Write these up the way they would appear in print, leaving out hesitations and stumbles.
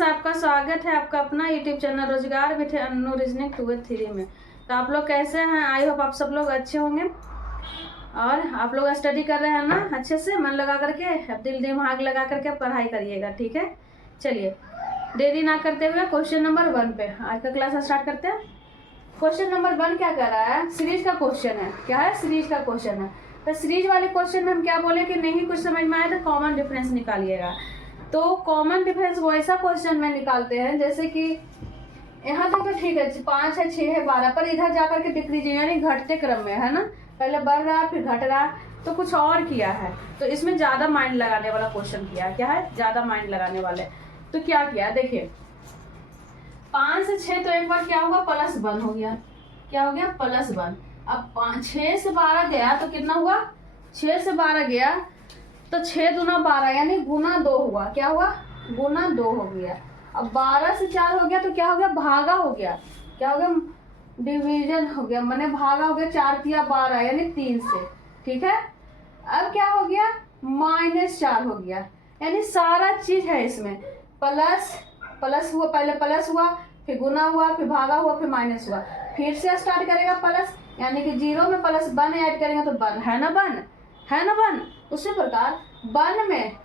Friends, आपका स्वागत है आपका अपना यूट्यूब चैनल रोजगार विथ अनु रीजनिंग 2-3 में। तो आप लोग कैसे हैं? आई होप आप सब लोग अच्छे होंगे और आप लोग स्टडी कर रहे हैं ना, अच्छे से मन लगा करके, दिल दिमाग लगा करके पढ़ाई करिएगा, ठीक है। चलिए देरी ना करते हुए क्वेश्चन नंबर 1 पे आज का क्लास स्टार्ट करते हैं। क्वेश्चन नंबर 1 क्या कर रहा है? सीरीज का क्वेश्चन है। क्या है? सीरीज का क्वेश्चन है। तो सीरीज वाले क्वेश्चन में हम क्या बोले कि नहीं कुछ समझ में आए तो कॉमन डिफरेंस निकालिएगा। तो कॉमन डिफरेंस वो ऐसा क्वेश्चन में निकालते हैं जैसे कि यहाँ तक तो ठीक है, 5 है, 6 है, 12, पर इधर जाकर के डिक्रीजिंग यानी घटते क्रम में है ना, पहले बढ़ रहा फिर घट रहा, तो कुछ और किया है। तो इसमें ज्यादा माइंड लगाने वाला क्वेश्चन किया है। क्या है? ज्यादा माइंड लगाने वाले। तो क्या किया देखिए, 5 से 6 तो एक बार क्या होगा, +1 हो गया। क्या हो गया? +1। अब 6 से 12 गया तो कितना हुआ? 6 से 12 गया तो 6 दूना 12 यानी गुना 2 हुआ। क्या हुआ? गुना 2 हो गया। अब 12 से 4 हो गया तो क्या हो गया? भागा हो गया। क्या हो गया? डिवीजन हो गया, मैंने भागा हो गया। 4 तिया 12 यानी 3 से, ठीक है। अब क्या हो गया? -4 हो गया। यानी सारा चीज है इसमें प्लस हुआ, पहले प्लस हुआ फिर गुना हुआ फिर भागा हुआ फिर माइनस हुआ, फिर से स्टार्ट करेगा प्लस, यानी कि 0 में +1 ऐड करेंगे तो 1 है ना, 1 है ना, 1। उसी प्रकार 1 में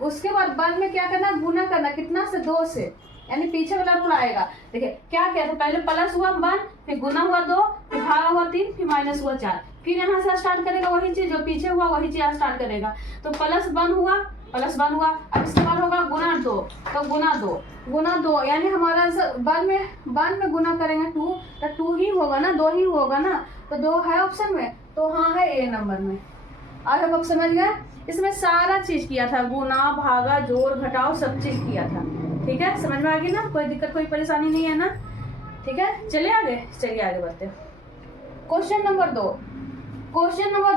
उसके बाद 1 में क्या करना? गुना करना। कितना से? 2 से, यानी पीछे वाला रूल आएगा। देखिए क्या किया था, पहले प्लस हुआ 1 फिर गुना हुआ 2 फिर भागा हुआ 3 फिर माइनस हुआ 4, फिर यहाँ से स्टार्ट करेगा वही चीज जो पीछे हुआ, वही चीज स्टार्ट करेगा। तो +1 हुआ, +1 हुआ। अब इसके बाद होगा गुना 2, तो गुना 2 यानी हमारा आंसर 1 में गुना करेंगे 2 तो 2 ही होगा ना, 2 ही होगा ना। तो 2 है ऑप्शन में, तो हाँ है ए नंबर में। आज अब समझ गए, इसमें सारा चीज किया था, गुना भागा जोड़ घटाव सब चीज किया था, ठीक है। समझ में आ गई ना? कोई दिक्कत कोई परेशानी नहीं है ना, ठीक है। चलिए आगे बढ़ते हैं। क्वेश्चन नंबर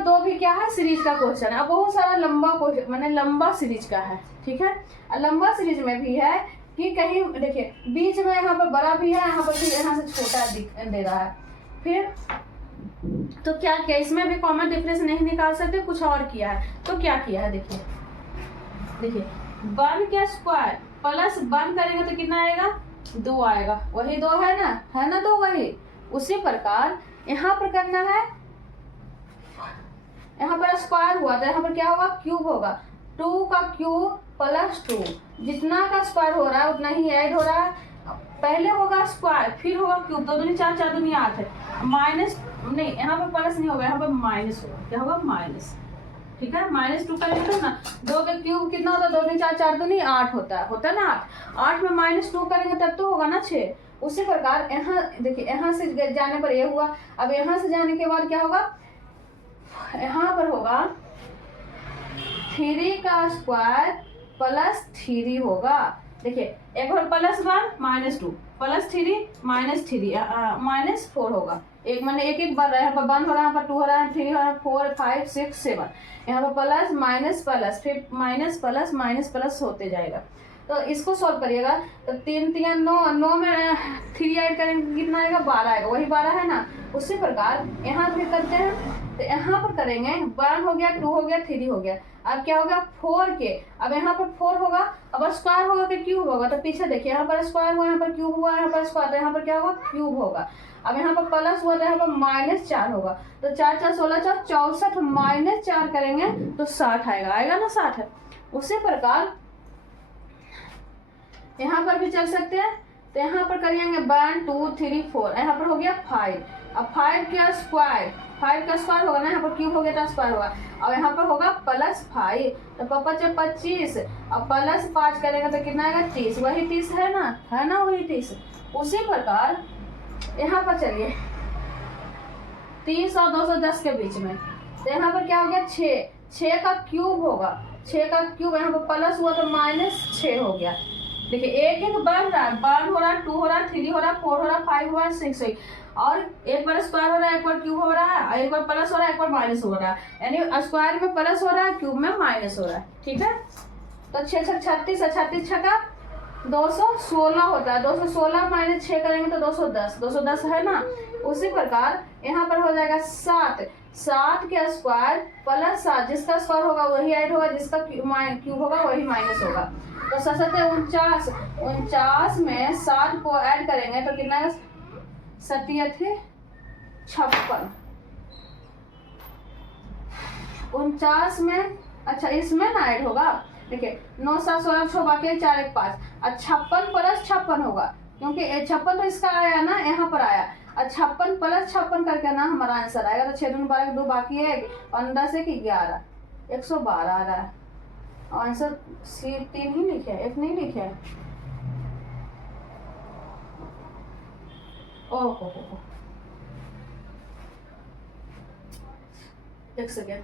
2 भी क्या है? सीरीज का क्वेश्चन है। अब बहुत सारा लंबा क्वेश्चन मैंने लंबा सीरीज का है, ठीक है। लंबा सीरीज में भी है कि कहीं देखिए बीच में यहाँ पर बड़ा भी है, यहाँ पर भी यहाँ से छोटा दे रहा है। फिर तो क्या किया, इसमें भी कॉमन डिफरेंस नहीं निकाल सकते, कुछ और किया है। तो क्या किया है देखिए 1 का स्क्वायर +1 करेंगे तो कितना आएगा? 2 आएगा। वही 2 है ना, 2 वही। उसी प्रकार यहाँ पर करना है, यहाँ पर स्क्वायर हुआ तो यहाँ पर क्या होगा? क्यूब होगा। 2 का क्यूब +2, जितना का स्क्वायर हो रहा है उतना ही ऐड हो रहा है। पहले होगा स्क्वायर फिर होगा क्यूब, 2 दूनी 4, 4 दूनी 8 है। माइनस नहीं, यहाँ पर प्लस नहीं होगा, यहाँ पर माइनस होगा। क्या होगा? माइनस, ठीक है। -2 करेंगे तो ना 2 का क्यूब कितना होता है? 2 दूनी 4, 4 दूनी 8 होता है ना 8 में -2 करेंगे तब तो होगा ना 6। उसी प्रकार यहाँ देखिए, यहाँ से जाने पर ये हुआ। अब यहाँ से जाने के बाद क्या होगा? यहाँ पर होगा 3 का स्क्वायर +3 होगा। देखिए एक बार +1 -2 +3 -4 होगा। एक मैंने एक बार यहाँ पर 1 हो रहा है, यहाँ पर 2 हो रहा है, 3 हो रहा है, 4 5 6 7, यहाँ पर प्लस माइनस प्लस फिर माइनस प्लस होते जाएगा। तो इसको सॉल्व करिएगा तो 3 3 9 में 3 ऐड करेंगे कितना आएगा? 12 आएगा। वही 12 है ना। उसी प्रकार यहाँ भी करते हैं, तो यहाँ पर करेंगे 1 हो गया, 2 हो गया, 3 हो गया। अब क्या होगा? 4 के, अब यहाँ पर 4 होगा, अब स्क्वायर होगा कि क्यूब होगा? तो पीछे देखिए यहाँ पर स्क्वायर हुआ, यहाँ पर क्यूब हुआ, यहाँ पर स्क्वायर, तो यहाँ पर क्या होगा? क्यूब होगा। अब यहाँ पर प्लस हुआ तो यहाँ पर -4 होगा। तो 4 4 16 4 64 -4 करेंगे तो 60 आएगा ना 60 है। उसी प्रकार यहाँ पर भी चल सकते हैं। तो यहाँ पर करिएंगे 1 2 3 4, यहाँ पर हो गया 5। अब 5 का स्क्वायर होगा ना, यहाँ पर क्यूब हो गया तो स्क्वायर होगा। और यहाँ पर होगा +5, तो पापा जब 25 अब +5 करेंगे तो कितना आएगा? 30। वही 30 है ना, वही 30। उसी प्रकार यहाँ पर चलिए 30 और 210 के बीच में, तो यहाँ पर क्या हो गया? 6 का क्यूब होगा। 6 का क्यूब यहाँ पर प्लस हुआ तो -6 हो गया। देखिए एक बढ़ रहा है, 1 हो रहा है, 2 हो रहा है, 3 हो रहा है, 4 हो रहा है, 5 हो रहा है, 6 हो, और एक बार स्क्वायर हो रहा है, एक बार क्यूब हो रहा है, एक बार प्लस हो रहा है, एक बार माइनस हो रहा है। यानी स्क्वायर में प्लस हो रहा है, क्यूब में माइनस हो रहा है, ठीक है। तो 6 6 36 है, 36 छक्का 216 होता है। 216 -6 करेंगे तो 210 है ना। उसी प्रकार यहाँ पर हो जाएगा 7 के स्क्वायर +7, जिसका स्क्वायर होगा वही ऐड होगा, जिसका क्यूब होगा वही माइनस होगा। तो 49 49 में 7 को ऐड करेंगे तो कितना है? 57 56 49 में, अच्छा इसमें ना ऐड होगा, देखिए 9 7 16 6 बाकी 4 1 5 और 56 प्लस 56 होगा, क्योंकि 56 तो इसका आया ना, यहाँ पर आया, और 56 प्लस 56 करके ना हमारा आंसर आएगा। तो 6 दूनी 12 2 बाकी है, 15 से 11 112 आ रहा है। आंसर सी 3 ही लिखे है, 1 नहीं लिखे है। ओहो एक सेकेंड,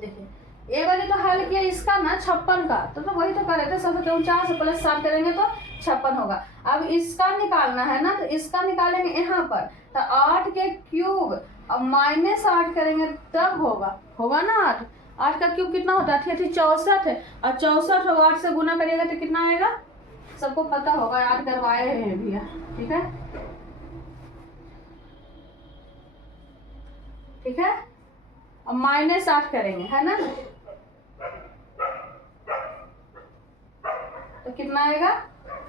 देखिए ए वाले तो हल किया इसका ना 56 का, तो वही तो कर रहे थे। 49 प्लस 7 करेंगे तो 56 होगा। अब इसका निकालना है ना, तो इसका निकालेंगे यहाँ पर, तो 8 के क्यूब अब -8 करेंगे तब होगा ना 8 का क्यूब कितना होता है? 64 है, और 64 और 8 से गुना करिएगा तो कितना आएगा? सबको पता होगा, याद करवाए हैं भैया, ठीक है ठीक है। अब -8 करेंगे, है ना, तो कितना आएगा?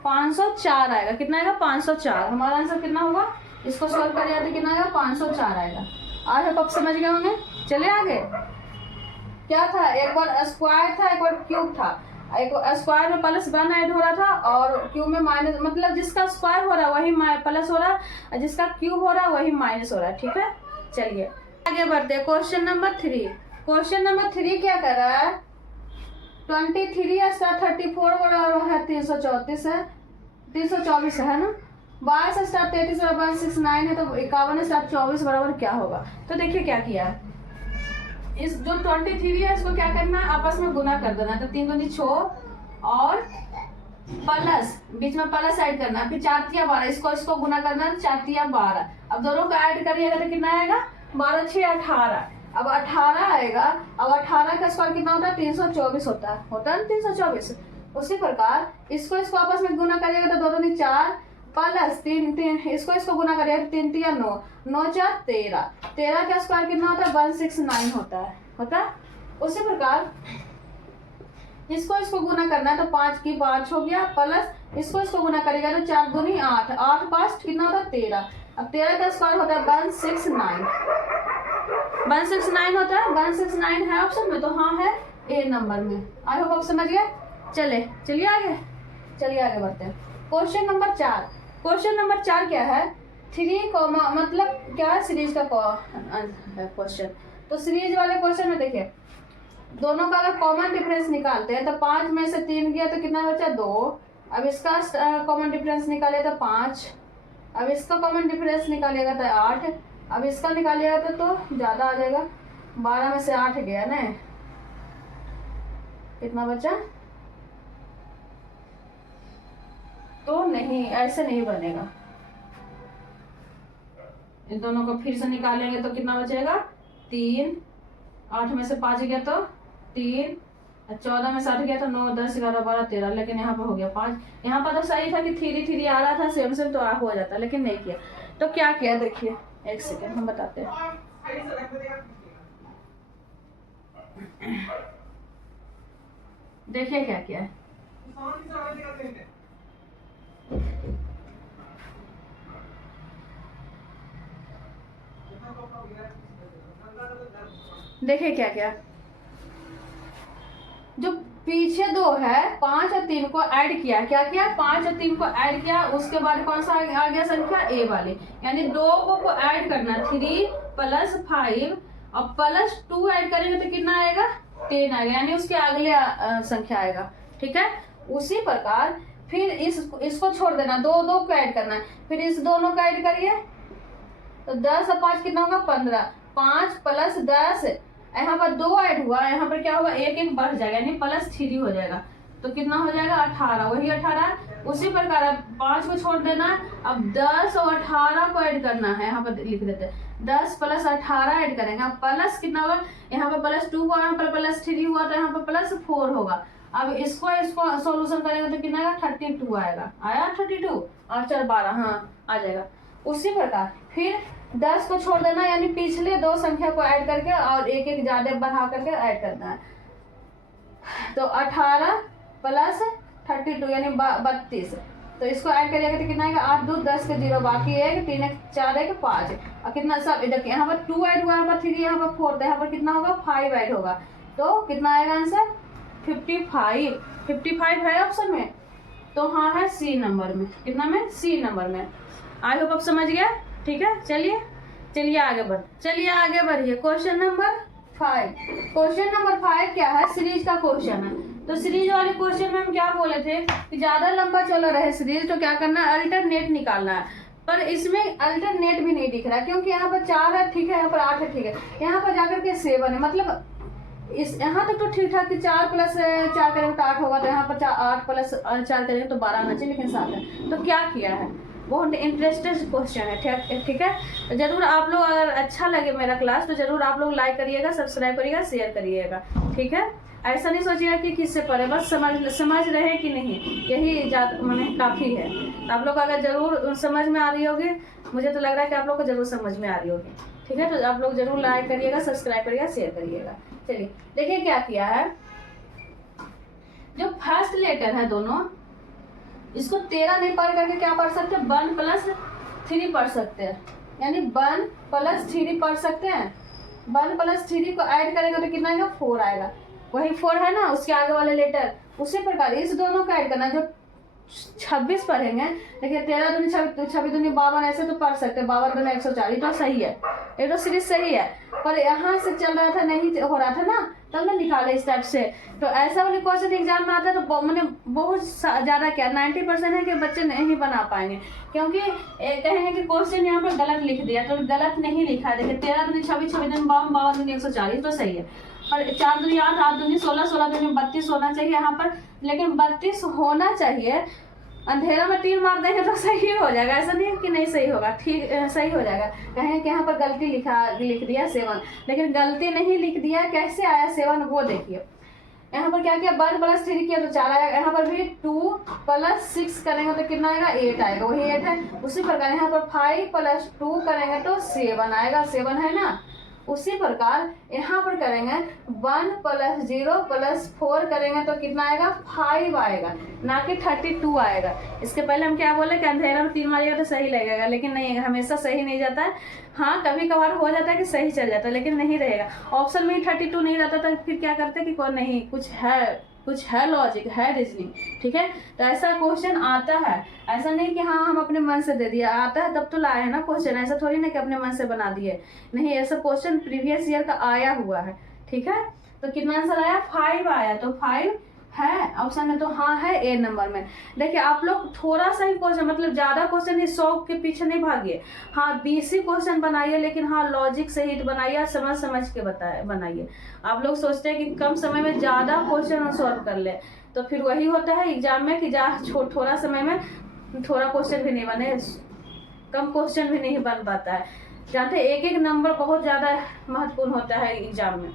504 आएगा। कितना आएगा? 504। हमारा आंसर कितना होगा? इसको सॉल्व करिए तो कितना आएगा? 504 आएगा। आज आप समझ गए होंगे। चलिए आगे, क्या था? एक बार स्क्वायर था, एक बार क्यूब था। एक स्क्वायर में +1 ऐड हो रहा था और क्यूब में माइनस, मतलब जिसका स्क्वायर हो रहा है वही प्लस हो रहा है, जिसका क्यूब हो रहा है वही माइनस हो रहा है, ठीक है। चलिए आगे बढ़ते हैं। Question number 3। क्वेश्चन नंबर 3 क्या कर रहा है? 23 स्टार 34 बराबर है 334 है, 324 है ना। 22 स्टार 33 बराबर 69 है, तो 51 स्टार 24 बराबर क्या होगा? तो देखिए क्या किया है, इस जो 23 है इसको क्या करना है? आपस में गुना कर देना। तो 3 दूनी 6 और प्लस, बीच में प्लस ऐड करना, फिर 4 तिया 12, इसको गुना करना, 4 तिया 12। अब दोनों का ऐड करिएगा तो कितना आएगा? 12 6 18। अब 18 आएगा। अब 18 का स्क्वायर कितना होता है? 324 होता है ना 324। उसी प्रकार इसको आपस में गुना करिएगा तो दोनों में 4 प्लस 3 इसको गुना करिएगा तो 3 तिया 9 9 4 13। 13 का स्क्वायर कितना होता है? 169 होता है। उसी प्रकार इसको गुना करना है तो 5 की 5 हो गया, प्लस इसको गुना करेगा तो 4 दूनी 8 8 5 कितना होता है? 13। अब 13 का स्क्वायर होता है 169 होता है। 169 है ऑप्शन में, तो हाँ है ए नंबर में। आई होप आप समझ गए। चलिए आगे बढ़ते हैं। Question number 4। क्वेश्चन नंबर 4 क्या है? 3, मतलब क्या है? सीरीज का क्वेश्चन। तो सीरीज वाले क्वेश्चन में देखिए, दोनों का अगर कॉमन डिफरेंस निकालते हैं तो 5 में से 3 गया तो कितना बचा? 2। अब इसका कॉमन डिफरेंस निकाले तो 5। अब इसका कॉमन डिफरेंस निकालिएगा तो 8। अब इसका निकालिएगा तो ज़्यादा आ जाएगा। 12 में से 8 गया ना, कितना बचा? तो नहीं, ऐसे नहीं बनेगा। इन दोनों को फिर से निकालेंगे तो कितना बचेगा? 3। 8 में से 5 गया तो 3, 14 में से 8 गया तो 9 10 11 12 13। लेकिन यहाँ पर हो गया 5। यहाँ पर तो सही था कि 3 आ रहा था, सेम तो हो जाता, लेकिन नहीं किया। तो क्या किया देखिए, एक सेकेंड हम बताते हैं। देखिए क्या किया है। देखिए क्या किया, जो पीछे 2 है 5 और 3 को ऐड किया। क्या किया? 5 और 3 को ऐड किया। उसके बाद कौन सा आ गया संख्या? ए वाली, यानी 2 को ऐड करना। 3 + 5 और +2 ऐड करेंगे तो कितना आएगा? 10 आएगा, यानी उसके अगले संख्या आएगा, ठीक है। उसी प्रकार फिर इसको छोड़ देना, 2 को ऐड करना है। फिर इस दोनों को ऐड करिए तो 10 और 5 कितना होगा? 15। 5 + 10, यहाँ पर 2 ऐड हुआ, यहाँ पर क्या होगा? 1 बढ़ जाएगा, यानी +3 हो जाएगा। तो कितना हो जाएगा? 18। वही 18। उसी प्रकार अब 5 को छोड़ देना। अब 10 और 18 को ऐड करना है, यहाँ पर लिख देते हैं 10 + 18 ऐड करेंगे। अब प्लस कितना होगा? यहाँ पर +2 हुआ, यहाँ पर +3 हुआ, तो यहाँ पर +4 होगा। अब इसको सॉल्यूशन करेंगे तो कितना आएगा? 32 आएगा। आया 32 और 4 12, हाँ आ जाएगा। उसी प्रकार फिर 10 को छोड़ देना, यानी पिछले 2 संख्या को ऐड करके और 1 ज्यादा बढ़ा करके ऐड करना है। तो 18 प्लस 32 यानी 32। तो इसको ऐड करिएगा तो कितना आएगा 8 2 10 के 0 बाकी 1 3 1 4 1 5 और कितना सब देखिए यहाँ पर 2 ऐड हुआ, यहाँ पर 3, यहाँ पर 4, तो यहाँ पर कितना होगा 5 ऐड होगा। तो कितना आएगा आंसर 55 है ऑप्शन में। तो हाँ है सी नंबर में, कितना में सी नंबर में। आई होप आप समझ गया। ठीक है चलिए आगे बढ़िए। क्वेश्चन नंबर 5 क्या है, सीरीज का क्वेश्चन है। तो सीरीज वाले क्वेश्चन में हम क्या बोले थे कि ज्यादा लंबा चल रहा है सीरीज तो क्या करना है, अल्टरनेट निकालना है। पर इसमें अल्टरनेट भी नहीं दिख रहा क्योंकि यहाँ पर 4 है ठीक है, यहाँ पर 8 है ठीक है, यहाँ पर जाकर के 7 है। मतलब इस यहाँ तक तो ठीक ठाक कि 4 + 4 करेंगे तो 8 होगा, तो यहाँ पर 8 + 4 करेंगे तो 12 आना चाहिए, लेकिन 7 है। तो क्या किया है, बहुत इंटरेस्टेड क्वेश्चन है। ठीक है तो जरूर आप लोग, अगर अच्छा लगे मेरा क्लास तो जरूर आप लोग लाइक करिएगा, सब्सक्राइब करिएगा, शेयर करिएगा। ठीक है, ऐसा नहीं सोचिएगा कि किससे पढ़े, बस समझ रहे कि नहीं, यही मैंने काफ़ी है। तो आप लोग अगर जरूर समझ में आ रही होगी, मुझे तो लग रहा है कि आप लोग को जरूर समझ में आ रही होगी। ठीक है, तो आप लोग जरूर लाइक करिएगा, सब्सक्राइब करिएगा, शेयर करिएगा। चलिए देखिए क्या किया है, जो फर्स्ट लेटर है दोनों, इसको 13 नहीं पढ़ करके क्या पढ़ सकते हैं, 1 + 3 पढ़ सकते हैं, यानी 1 + 3 पढ़ सकते हैं। 1 + 3 को ऐड करेंगे तो कितना आएगा 4 आएगा, वही 4 है ना, उसके आगे वाले लेटर। उसी प्रकार इस दोनों का ऐड करना, जो 26 पढ़ेंगे, देखिए 13 दूनी 26 दूनी 52, ऐसे तो पढ़ सकते हैं, 52 दूनी 140, तो सही है, ये तो सीरीज सही है। पर यहाँ से चल रहा था, नहीं हो रहा था ना, तब ना निकाले इस टाइप से। तो ऐसा वाले क्वेश्चन एग्जाम में आता है तो मैंने बहुत ज़्यादा क्या 90% है कि बच्चे नहीं बना पाएंगे, क्योंकि कहेंगे कि क्वेश्चन यहाँ पर गलत लिख दिया, तो गलत नहीं लिखा है। देखिए 13 दूनी 26, 26 दूनी 52, 52 दूनी 140, तो सही है। और 4 दूनी 8, 8 दूनी 16, 16 दूनी 32 होना चाहिए यहाँ पर, लेकिन 32 होना चाहिए। अंधेरा में 3 मार देंगे तो सही हो जाएगा, ऐसा नहीं है कि नहीं सही होगा, ठीक सही हो जाएगा। कहें कि यहाँ पर गलती लिख दिया 7, लेकिन गलती नहीं लिख दिया, कैसे आया 7 वो देखिए। यहाँ पर क्या किया, 1 + 3 किया तो 4 आएगा, यहाँ पर भी 2 + 6 करेंगे तो कितना आएगा 8 आएगा, वही 8 है। उसी प्रकार यहाँ पर 5 + 2 करेंगे तो 7 आएगा, 7 है ना। उसी प्रकार यहाँ पर करेंगे 1 + 0 + 4 करेंगे तो कितना आएगा 5 आएगा, ना कि 32 आएगा। इसके पहले हम क्या बोले कि अंधेरा में 3 मारिएगा तो सही लगेगा, लेकिन नहीं, हमेशा सही नहीं जाता है। हाँ कभी कभार हो जाता है कि सही चल जाता है, लेकिन नहीं रहेगा। ऑप्शन में 32 नहीं रहता तो फिर क्या करते कि कौन नहीं, कुछ है लॉजिक है, रीजनिंग। ठीक है, तो ऐसा क्वेश्चन आता है, ऐसा नहीं कि हाँ हम अपने मन से दे दिया, आता है तब तो लाए हैं ना क्वेश्चन, ऐसा थोड़ी ना कि अपने मन से बना दिए, नहीं, ऐसा क्वेश्चन प्रीवियस ईयर का आया हुआ है। ठीक है, तो कितना आंसर आया 5 आया, तो 5 है ऑप्शन में, तो हाँ है ए नंबर में। देखिए आप लोग थोड़ा सा ही क्वेश्चन, मतलब ज़्यादा क्वेश्चन ही 100 के पीछे नहीं भागिए, हाँ 20 ही क्वेश्चन बनाइए, लेकिन हाँ लॉजिक सहित बनाइए, समझ के बनाइए। आप लोग सोचते हैं कि कम समय में ज़्यादा क्वेश्चन सॉल्व कर ले, तो फिर वही होता है एग्जाम में कि थोड़ा समय में थोड़ा क्वेश्चन भी नहीं बने, कम क्वेश्चन भी नहीं बन पाता है। जानते एक नंबर बहुत ज़्यादा महत्वपूर्ण होता है एग्जाम में।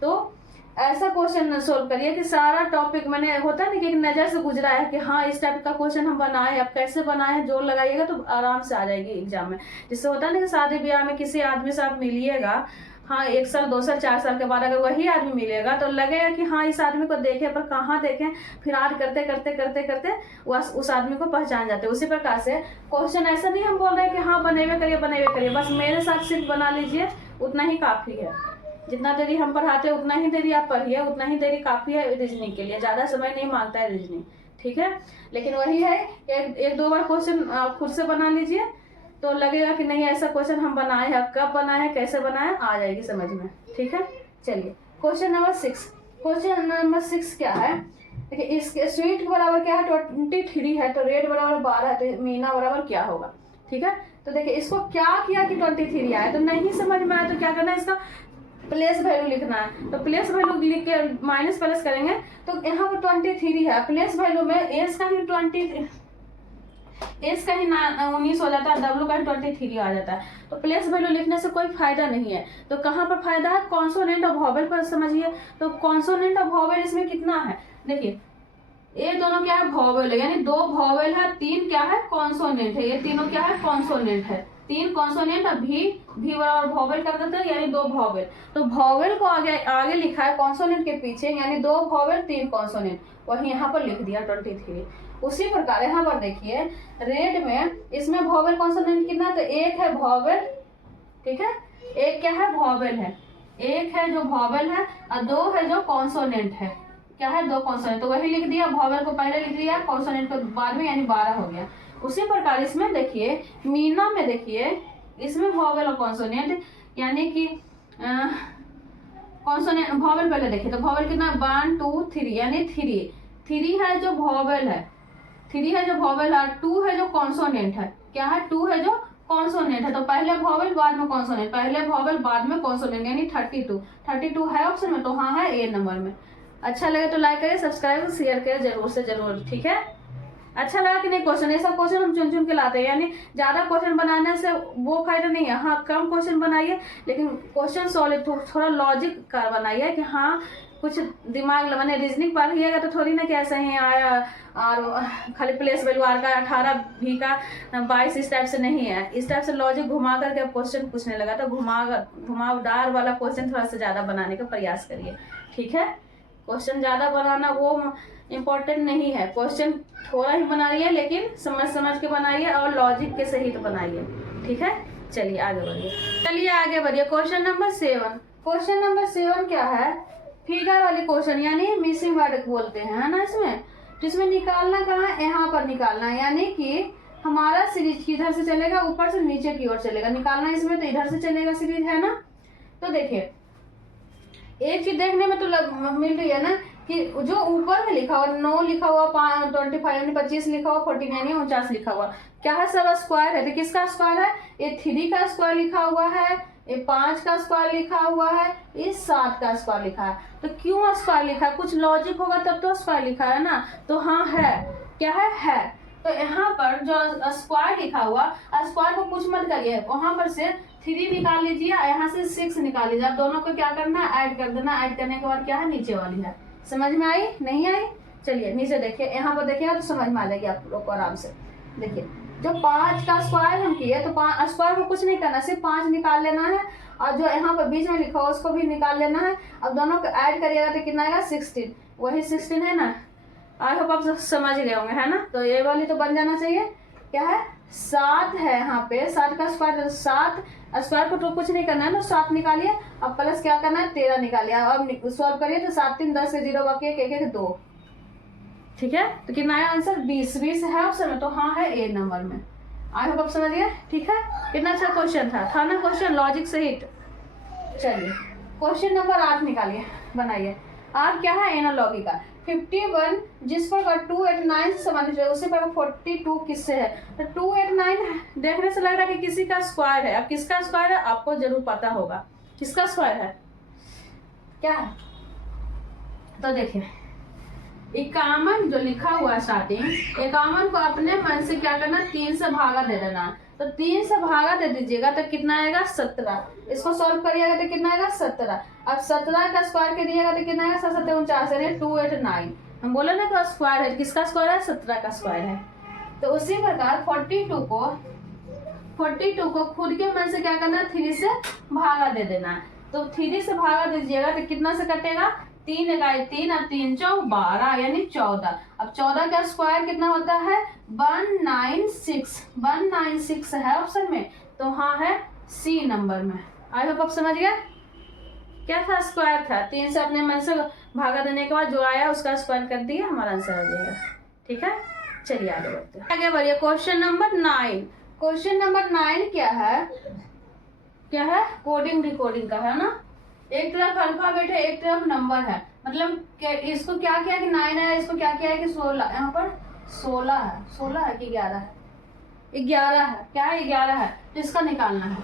तो ऐसा क्वेश्चन सोल्व करिए कि सारा टॉपिक मैंने होता है ना कि एक नज़र से गुजरा है कि हाँ इस टाइप का क्वेश्चन हम बनाए, अब कैसे बनाए, जोर लगाइएगा तो आराम से आ जाएगी एग्जाम में। जिससे होता है ना कि शादी ब्याह में किसी आदमी से आप मिलिएगा, हाँ 1 साल 2 साल 4 साल के बाद अगर वही आदमी मिलेगा तो लगेगा कि हाँ इस आदमी को देखें, पर कहाँ देखें, फिर आज करते करते करते करते उस आदमी को पहचान जाते हैं। उसी प्रकार से क्वेश्चन ऐसा नहीं हम बोल रहे हैं कि हाँ बनेवे करिए, बस मेरे साथ सिर्फ बना लीजिए, उतना ही काफ़ी है। जितना देरी हम पढ़ाते हैं उतना ही देरी आप पढ़िए, उतना ही देरी काफ़ी है रीजनिंग के लिए, ज़्यादा समय नहीं मांगता है रीजनिंग। ठीक है, लेकिन वही है एक 2 बार क्वेश्चन आप खुद से बना लीजिए तो लगेगा कि नहीं ऐसा क्वेश्चन हम बनाए हैं, कब बनाए हैं, कैसे बनाए, आ जाएगी समझ में। ठीक है, चलिए क्वेश्चन नंबर 6 क्या है, देखिए इसके स्वीट के बराबर क्या है 23 है, तो रेड बराबर 12 है, तो मीना बराबर क्या होगा। ठीक है, तो देखिए इसको क्या किया कि 23 आया, तो नहीं समझ में आया तो क्या करना है, इसका प्लेस वैल्यू लिखना है। तो प्लेस वैल्यू लिख के माइनस प्लस करेंगे तो यहाँ पर 23 है, प्लेस वैल्यू में एस का ही 19 हो जाता है, डब्ल्यू का ही 23 आ जाता है। तो प्लेस वैल्यू लिखने से कोई फायदा नहीं है। तो कहाँ पर फायदा है, कॉन्सोनेंट ऑफ वोवेल पर समझिए। तो कॉन्सोनेंट ऑफ वोवेल इसमें कितना है, देखिए ये दोनों क्या है वोवेल है, यानी 2 वोवेल है, 3 क्या है कॉन्सोनेंट है, ये तीनों क्या है कॉन्सोनेंट है। 3 कॉन्सोनेंट और भी बराबर वॉवेल कर देते हैं, यानी 2 वॉवेल। तो वॉवेल को आगे आगे लिखा है कॉन्सोनेंट के पीछे, यानी 2 वॉवेल 3 कॉन्सोनेंट, वही यहाँ पर लिख दिया 23। उसी प्रकार यहाँ पर देखिए रेड में, इसमें वॉवेल कॉन्सोनेंट कितना, तो 1 है वॉवेल, ठीक है, 1 क्या है वॉवेल है, 1 है जो वॉवेल है और 2 है जो कॉन्सोनेंट है, क्या है 2 कॉन्सोनेंट, तो वही लिख दिया, वॉवेल को पहले लिख दिया, कॉन्सोनेंट को बाद में, यानी 12 हो गया। उसी प्रकार इसमें देखिए मीना में देखिए, इसमें वॉवेल और कॉन्सोनेंट, यानी कि कॉन्सोनेंट वॉवेल पहले देखिए, तो वॉवेल कितना 1 2 3, यानी 3 है जो वॉवेल है, 3 है जो वॉवेल है, 2 है जो कॉन्सोनेंट है, क्या है 2 है जो कॉन्सोनेंट है, तो पहले वॉवेल बाद में कॉन्सोनेंट, पहले वॉवेल बाद में कॉन्सोनेंट, यानी 32 है ऑप्शन में, तो हाँ है ए नंबर में। अच्छा लगे तो लाइक करिए, सब्सक्राइब शेयर करिए जरूर से जरूर, ठीक है। अच्छा लगा कि नहीं क्वेश्चन, ये सब क्वेश्चन हम चुन के लाते हैं, यानी ज्यादा क्वेश्चन बनाने से वो फायदा नहीं है। हाँ कम क्वेश्चन बनाइए, लेकिन क्वेश्चन सॉलिड थोड़ा लॉजिक का बनाइए, कि हाँ कुछ दिमाग मैंने रीजनिंग पढ़िएगा तो थोड़ी ना कि ऐसा ही आया और खाली प्लेस वैल्यू आर का 18 भी का 22 इस टाइप से नहीं है। इस टाइप से लॉजिक घुमा करके अब क्वेश्चन पूछने लगा, तो घुमावदार वाला क्वेश्चन थोड़ा सा ज़्यादा बनाने का प्रयास करिए, ठीक है। क्वेश्चन ज़्यादा बनाना वो इम्पोर्टेंट नहीं है, क्वेश्चन थोड़ा ही बनाइए, लेकिन समझ के बनाइए और लॉजिक के सहित बनाइए, ठीक है। चलिए आगे बढ़िए, क्वेश्चन नंबर 7। क्वेश्चन नंबर 7 क्या है, फिगर वाली क्वेश्चन, यानी मिसिंग वर्ड बोलते हैं, है ना। इसमें तो इसमें निकालना कहाँ है, यहाँ पर निकालना है, यानी कि हमारा सीरीज किधर से चलेगा, ऊपर से नीचे की ओर चलेगा, निकालना इसमें तो इधर से चलेगा सीरीज, है ना। तो देखिए एक चीज देखने में तो मिल रही है ना, कि जो ऊपर में लिखा हुआ 9 लिखा हुआ, 25 यानी 25 लिखा हुआ, 49 या 49 लिखा हुआ, क्या है सब स्क्वायर है। तो किसका स्क्वायर है, ये 3 का स्क्वायर लिखा हुआ है, ये 5 का स्क्वायर लिखा हुआ है, ये 7 का स्क्वायर लिखा है। तो क्यों स्क्वायर लिखा है, कुछ लॉजिक होगा तब तो स्क्वायर लिखा है ना। तो हाँ है, क्या है। तो यहाँ पर जो स्क्वायर लिखा हुआ, स्क्वायर को कुछ मत करिए, वहां पर से 3 निकाल लीजिए, यहाँ से 6 निकाल लीजिए, आप दोनों को क्या करना है ऐड कर देना, ऐड करने के बाद क्या है नीचे वाली है। समझ में आई, नहीं आई। चलिए नीचे देखिए, यहाँ पर देखिएगा तो समझ में आ जाएगी आप लोग को आराम से। देखिए जो 5 का स्क्वायर हम किए, तो स्क्वायर को कुछ नहीं करना, सिर्फ 5 निकाल लेना है, और जो यहाँ पर बीच में लिखा हुआ उसको भी निकाल लेना है। अब दोनों को ऐड करिएगा तो कितना आएगा 16, वही 16 है ना। आई होप आप समझ गए होंगे, है ना। तो ये वाली तो बन जाना चाहिए, क्या है 7 है यहाँ पे, 7 का स्क्वायर, 7 स्क्वायर को तो कुछ नहीं करना है ना, 7 निकालिए, अब प्लस क्या करना है 13 निकालिए, अब सॉल्व करिए तो 7 3 10 से 0 बाकी 1 2, ठीक है। तो कितना आया आंसर 20 है ऑप्शन में, तो हाँ है ए नंबर में। आई होप आप समझ गए, ठीक है। कितना अच्छा क्वेश्चन था ना क्वेश्चन, लॉजिक सहित। चलिए क्वेश्चन नंबर 8 निकालिए, बनाइए। 8 क्या है, एनालॉगी का। 51 जिस पर 289 से संबंधित है, उसी पर 42 किससे है। तो 289 देखने से लग रहा है कि किसी का स्क्वायर है। अब किसका स्क्वायर है आपको जरूर पता होगा, किसका स्क्वायर है क्या है। तो देखिए 51 जो लिखा हुआ है स्टार्टिंग, 51 को अपने मन से क्या करना, 3 से भागा दे देना। तो 3 से भागा दे दीजिएगा तो कितना आएगा 17। इसको सॉल्व करिएगा तो कितना आएगा 17। अब 17 का स्क्वायर करिएगा तो कितना आएगा 7 7 49, यानी 289। हम बोले ना कि स्क्वायर है, किसका स्क्वायर है 17 का स्क्वायर है। तो उसी प्रकार 42 को खुद के मन से क्या करना, 3 से भागा दे देना। तो 3 से भागा दीजिएगा तो कितना से कटेगा, 3 लगाए 3 और 3 चौ 12, यानी 14। अब 14 का स्क्वायर कितना होता है 196 है ऑप्शन में, तो हाँ है सी नंबर में। आई होप आप समझ गए, क्या था स्क्वायर था, 3 से अपने मन से भागा देने के बाद जो आया उसका स्क्वायर कर दिया, हमारा आंसर आ जाएगा, ठीक है। चलिए आगे बढ़ते हैं, आगे बढ़िए। Question number 9। क्वेश्चन नंबर 9 क्या है, कोडिंग डिकोडिंग का है ना। एक तरफ अल्फाबेट है, एक तरफ नंबर है, मतलब इसको क्या किया कि 9 है, इसको क्या किया है कि 16, यहाँ पर 16 है कि 11 है, 11 है, क्या है 11 है, तो इसका निकालना है।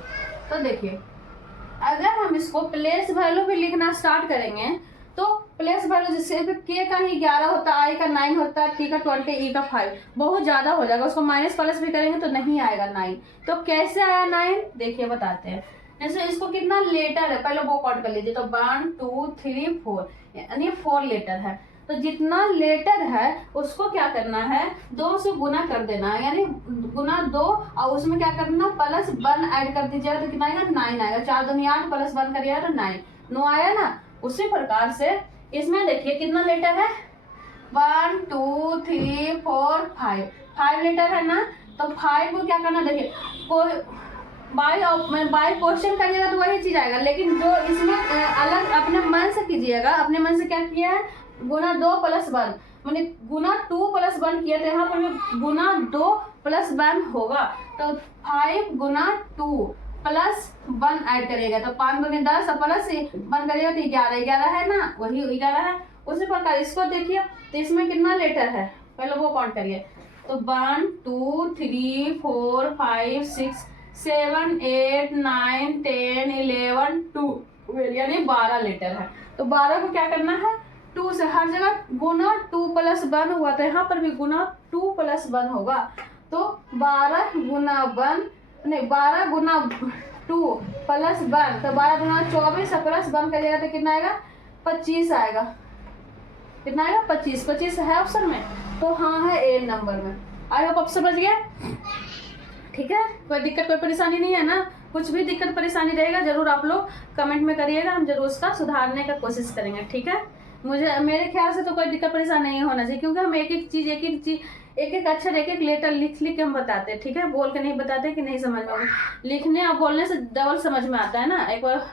तो देखिए अगर हम इसको प्लेस वैल्यू भी लिखना स्टार्ट करेंगे, तो प्लेस वैल्यू जैसे के का ही 11 होता है, आई का 9 होता है, टी का 20, ई का 5, बहुत ज्यादा हो जाएगा, उसको माइनस प्लस भी करेंगे तो नहीं आएगा 9। तो कैसे आया 9, देखिए बताते हैं। जैसे इसको कितना लेटर है, पहले वो कॉट कर लीजिए, तो 1 2 3 4, यानी 4 लेटर है। तो तो जितना लेटर है उसको क्या करना है, 2 से गुना कर देना है, यानी गुना 2 और उसमें क्या करना प्लस 1 ऐड कर दीजिएगा तो कितना आएगा 9 आएगा। 4 दूनी 8 प्लस 1 करिएगा तो 9 आया ना। उसी प्रकार से इसमें देखिए कितना लेटर है 1 2 3 4 5 लेटर है ना। तो 5 को क्या करना, देखिए कोई बाई क्वेश्चन करिएगा तो वही चीज आएगा, लेकिन जो इसमें अलग अपने मन से कीजिएगा। अपने मन से क्या किया है, गुना 2 प्लस 1 मैंने गुना 2 प्लस 1 किया, तो यहाँ पर भी गुना 2 प्लस 1 होगा। तो 5 गुना 2 प्लस 1 ऐड करिएगा तो 5 दूनी 10 और प्लस 1 करिएगा तो 11 है ना, वही 11 है। उसी प्रकार इसको देखिए तो इसमें कितना लेटर है पहले वो काउंट करिए। तो 1 2 3 4 5 6 7 8 9 10 11 12 यानी 12 लेटर है। तो 12 को क्या करना है 2 से, हर जगह गुना 2 प्लस 1 हुआ तो यहाँ पर भी गुना 2 प्लस 1 होगा। तो 12 गुना 1 नहीं 12 गुना 2 प्लस 1 तो 12 गुना 24 प्लस 1 करिएगा तो कितना आएगा 25 आएगा। कितना आएगा 25 है ऑप्शन में, तो हाँ है ए नंबर में। आई होप आप समझ गए, ठीक है। कोई दिक्कत कोई परेशानी नहीं है ना। कुछ भी दिक्कत परेशानी रहेगा जरूर आप लोग कमेंट में करिएगा, हम जरूर उसका सुधारने का कोशिश करेंगे, ठीक है। मेरे ख्याल से तो कोई दिक्कत परेशानी नहीं होना चाहिए, क्योंकि हम एक एक अक्षर एक लेटर लिख के हम बताते हैं, ठीक है। बोल के नहीं बताते कि नहीं समझ में, लिखने और बोलने से डबल समझ में आता है ना। एक बार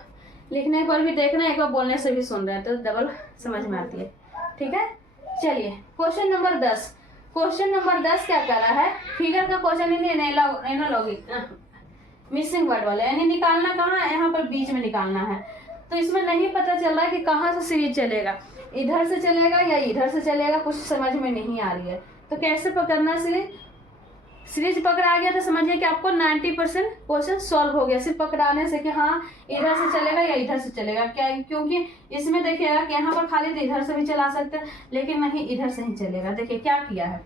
लिखने पर भी देखना, एक बार बोलने से भी सुन रहे हैं तो डबल समझ में आती है, ठीक है। चलिए क्वेश्चन नंबर 10। क्वेश्चन नंबर 10 क्या कर रहा है, फिगर का क्वेश्चन एनालॉगिक मिसिंग वर्ड वाले, यानी निकालना कहाँ है, यहाँ पर बीच में निकालना है। तो इसमें नहीं पता चल रहा है कि कहाँ से सीरीज चलेगा, इधर से चलेगा या इधर से चलेगा, कुछ समझ में नहीं आ रही है। तो कैसे पकड़ना सीरीज पकड़ा आ गया तो समझिए कि आपको 90% क्वेश्चन सॉल्व हो गया, सिर्फ पकड़ाने से कि हाँ इधर से चलेगा या इधर से चलेगा। क्या, क्योंकि इसमें देखिएगा कि यहाँ पर खाली तो इधर से भी चला सकते हैं, लेकिन नहीं इधर से ही चलेगा। देखिए क्या किया है,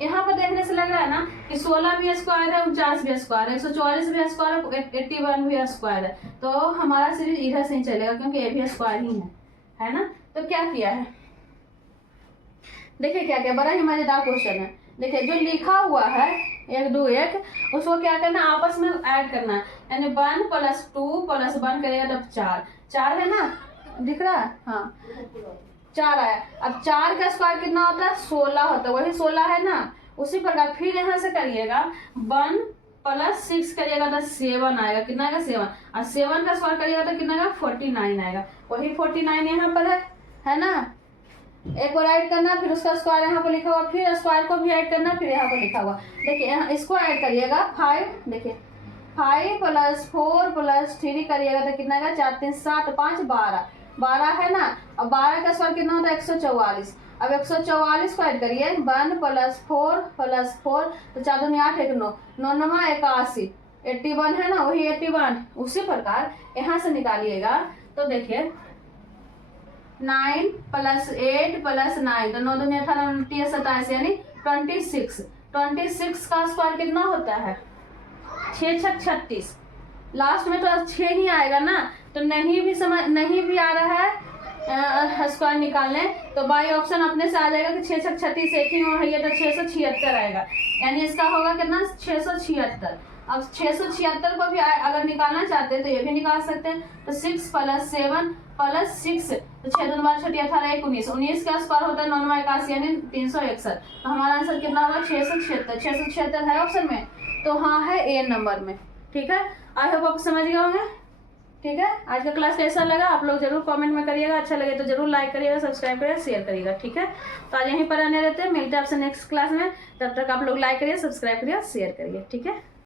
यहाँ पर देखने से लग रहा है ना कि 16 भी स्क्वायर है, 49 भी स्क्वायर है, 144 भी स्क्वायर है, 81 भी स्क्वायर है। तो हमारा सीरीज इधर से ही चलेगा क्योंकि ये भी स्क्वायर ही है ना। तो क्या किया है, देखिए क्या बड़ा ही मजेदार क्वेश्चन है। देखिए जो लिखा हुआ है 1 2 1 उसको क्या करना आपस में ऐड करना है, यानी 1 + 2 + 1 करेगा तब 4 है ना, दिख रहा है, हाँ 4 आया। अब 4 का स्क्वायर कितना होता है 16 होता है, वही 16 है ना। उसी प्रकार फिर यहाँ से करिएगा 1 + 6 करिएगा तो 7 आएगा, कितना आएगा 7, और 7 का स्क्वायर करिएगा तो कितना आएगा 49 आएगा, वही 49 यहाँ पर है ना। एक बार ऐड करना, फिर उसका स्क्वायर यहाँ पर लिखा हुआ, फिर स्क्वायर को भी ऐड करना, फिर यहाँ पर लिखा हुआ। देखिए यहाँ इसको ऐड करिएगा 5, देखिए 5 + 4 + 3 करिएगा तो कितना आएगा 4 3 7 5 12 है ना। अब 12 का स्क्वायर कितना होता है 144। अब 144 को ऐड करिए 1 + 4 + 4 तो 4 दूनी 8 1 9 9 9 81 81 है ना, वही 81। उसी प्रकार यहाँ से निकालिएगा तो देखिए 9 + 8 + 9 तो 9 दूनी 18 29 27 यानी 26 का स्क्वायर कितना होता है 6 6 36। लास्ट में तो 6 ही आएगा ना, तो नहीं भी आ रहा है स्क्वायर निकालने तो बाई ऑप्शन अपने से आ जाएगा कि 6 6 36 एक ही है, ये तो 676 आएगा, यानी इसका होगा कितना 676। अब 676 को भी अगर निकालना चाहते हैं तो ये भी निकाल सकते हैं। तो 6 + 7 + 6 तो 6 2 12 6 18 19 19 का स्क्वायर होता है 9 9 81 यानी 361। तो हमारा आंसर कितना होगा 676 है ऑप्शन में, तो हाँ है ए नंबर में, ठीक है। आई होप आप समझ गए होंगे, ठीक है। आज का क्लास कैसा लगा आप लोग जरूर कमेंट में करिएगा, अच्छा लगे तो जरूर लाइक करिएगा, सब्सक्राइब करिएगा, शेयर करिएगा, ठीक है। तो आज यहीं पर रहने रहते हैं, मिलते हैं आपसे नेक्स्ट क्लास में। तब तक आप लोग लाइक करिए, सब्सक्राइब करिए, शेयर करिए, ठीक है।